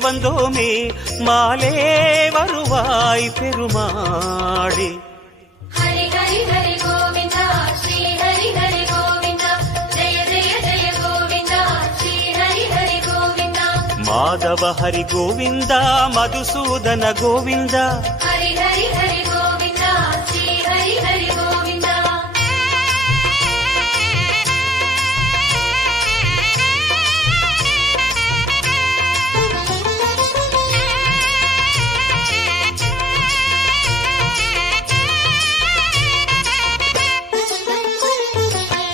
வந்தோமே மாலே வருவாய் பெருமாளே ஹரி ஹரி ஹரி கோவிந்தா ஸ்ரீ ஹரி ஹரி கோவிந்தா ஜெய ஜெய ஜெய கோவிந்தா ஸ்ரீ ஹரி ஹரி கோவிந்தா மாதவ ஹரி கோவிந்தா மதுசூதன கோவிந்தா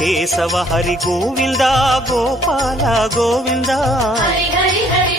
కేశవ హరి గోవిందా గోపాల గోవిందా. హరి హరి హరి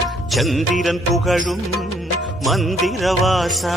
சந்திரன் புகழும் மந்திரவாசா.